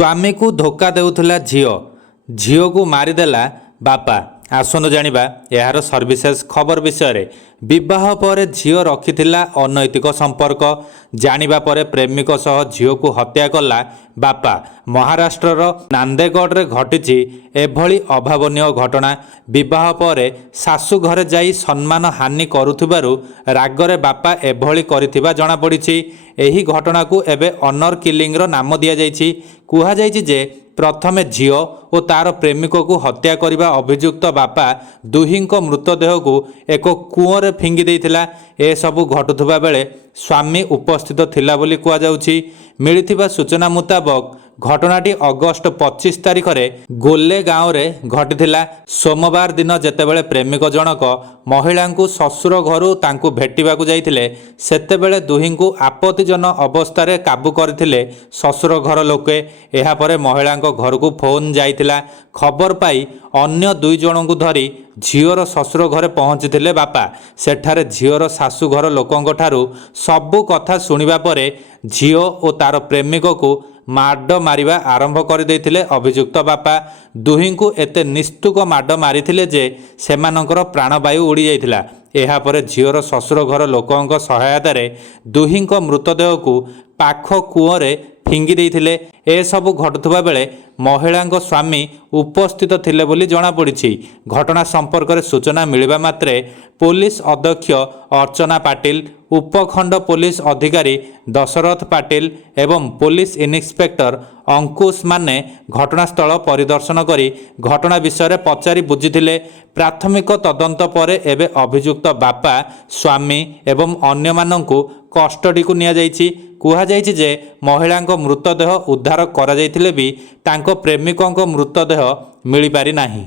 स्वामी को धोखा देउथला झियो झियो को मारिदेला बापा। आसनु जानिबा यार सर्विसेस खबर विषय रे। विवाह पर झियो रखिथिला अनैतिक संपर्क जानिबा पर प्रेमिक सह झियो को हत्या कला बापा। महाराष्ट्रर नांदेगढ़ रे घटिछि एभली अभावनीय घटना। विवाह पर सासु घरे जाई सम्मान हानि करुथिबारु रागरे बापा एभली करिथिबा जणा पड़िछि। एही घटना को एबे ऑनर किलिंग रो नाम दिया जाइछि। कुहा जाइछि जे प्रथमे झियो और तार प्रेमिक को हत्या करने अभियुक्त बापा दुहींक मृतदेह को एक कूअरे फिंगी देइथिला। ए सबु घटुथबा बेले स्वामी उपस्थित थिला बोली कुआ जाउछि। मिलिथिबा सूचना मुताबक घटनाटी अगस्ट 25 तारिख रे गोले गाँव रे घटिथिला। सोमवार दिन जेतेबेले प्रेमिक जनक महिला को ससुर घरु तांकु भेटिबाकू जाइथिले सेतेबेले दुहींकु आपत्तिजन अवस्था रे काबू करथिले ससुर घर लोके। एहा परे महिला घर को फोन जाइथिला। खबर पाई अन्य दुई जन को धरी झियोर ससुर घरे पहुंचीथिले बापा। सेठारे झियोर शाशु घर लोकंक ठारू सबु कथा सुनिबा परे झियो और तार प्रेमिक को माड मारिबा आरंभ कर देइथिले अभियुक्त बापा। दुहींकु एते निस्तुक माड मारिथिले जे सेमानकर प्राणवायु उड़ी जाइथिला। एहा परे झियोर ससुर घर लोकंक सहायता रे दुहींक मृतदेह को पाख कूअरे फिंगी देइथिले। ए सबु घटुथबा बेले महिलांक स्वामी उपस्थित थिले बोली जणा पड़िछि। घटना संपर्क में सूचना मिलिबा मात्रे पुलिस अध्यक्ष अर्चना पाटिल, उपखंड पुलिस अधिकारी दशरथ पाटिल एवं पुलिस इन्स्पेक्टर अंकुश माने घटनास्थल परिदर्शन करी घटना विषय पचारि बुझिथिले। प्राथमिक तदंत पर एबे अभियुक्त बापा स्वामी एवं अन्य माननकु कस्टडी को निया जाइछि। कुहा जाइछि जे महिलांक मृतदेह उद्धार करा जाइथिले भी तांको प्रेमिकंक मृतदेह मिली पारि नाही।